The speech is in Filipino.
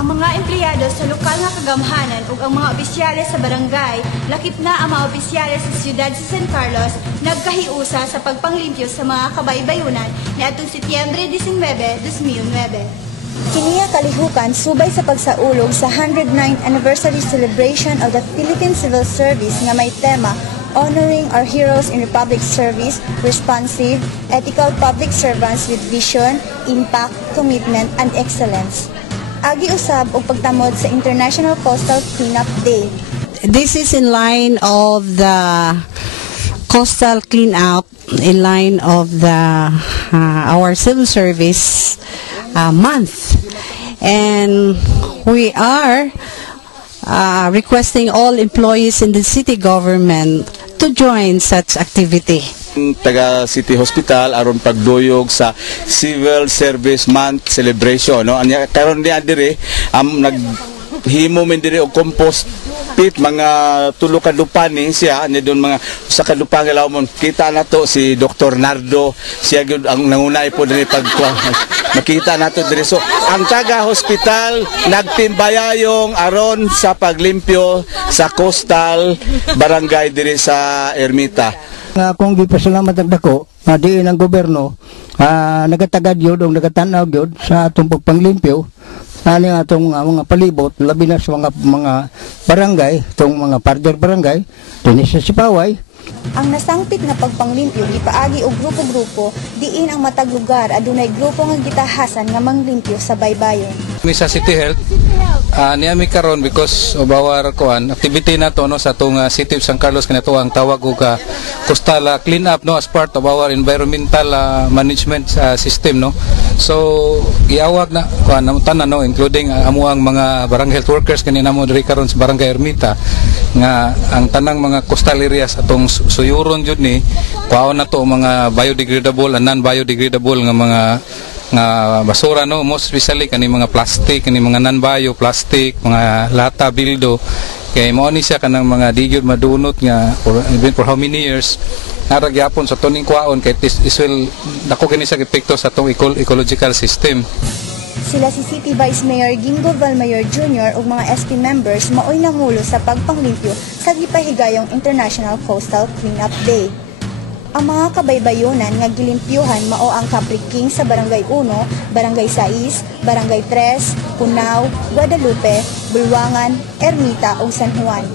Ang mga empleyado sa lokal nga kagamhanan ug ang mga opisyales sa barangay, lakip na ang mga opisyales sa siyudad sa San Carlos nagkahiusa sa pagpanglimpyo sa mga kabaybayunan niadtong Setyembre 19, 2009. Kiniya kalihukan subay sa pagsaulog sa 109th anniversary celebration of the Philippine Civil Service nga may tema Honoring Our Heroes in Republic Service, Responsive, Ethical Public Servants with Vision, Impact, Commitment, and Excellence. Agi usab og pagtamod sa International Coastal Cleanup Day. This is in line of the coastal cleanup, in line of the our civil service month, and we are requesting all employees in the city government to join such activity. Taga City Hospital aron pagduyog sa Civil Service Month celebration, no? Anya karon ni adire naghimo men dire og compost pit, mga tulo ka lupa ni siya ni don mga usa ka lupa nga lawmon. Kita nato si Dr. Nardo, siya gyud ang nangunay po dire makita nato dire. So ang taga hospital nagtimbayayong aron sa paglimpyo sa coastal barangay dire sa Ermita. Akong gipasalamat ang dako nga diin ang gobyerno nagatagad yun o nagatanaw yun sa atong pagpanglimpyo ani atong mga palibot, labi na sa mga barangay, itong mga partner barangay din sa Sipaway. Ang nasangpit na pagpanglimpyo gipaagi og grupo-grupo diin ang matag lugar adunay grupo nga gitahasan nga manglimpyo sa baybayon. Mi sa City Health niami karon because of our activity nato no sa tong City of San Carlos kanato ang tawag og coastal clean up no as part of our environmental management system no. So giawag na tanan no including amo ang mga barangay health workers kanina mo diri karon sa barangay Ermita nga ang tanang mga coastal areas atong suyuron jud ni kuhaon na to mga biodegradable and non-biodegradable nga mga basura no, most especially kani mga plastic, kani mga non-bio plastic, mga lata, bildo kay mao ni siya kanang mga di gyud madunot nga even for how many years nara gyapon sa tuning kuhaon kay this will dako kini sa epekto sa atong ecological system. Sila si City Vice Mayor Gingo Valmayor Jr. ug mga SP members maoy nangulo sa pagpanglimpyo sa gipahigayong International Coastal Cleanup Day. Ang mga kabaybayonan nga gilimpyuhan mao ang Capri King sa Barangay 1, Barangay 6, Barangay 3, Punao, Guadalupe, Bulwangan, Ermita ug San Juan.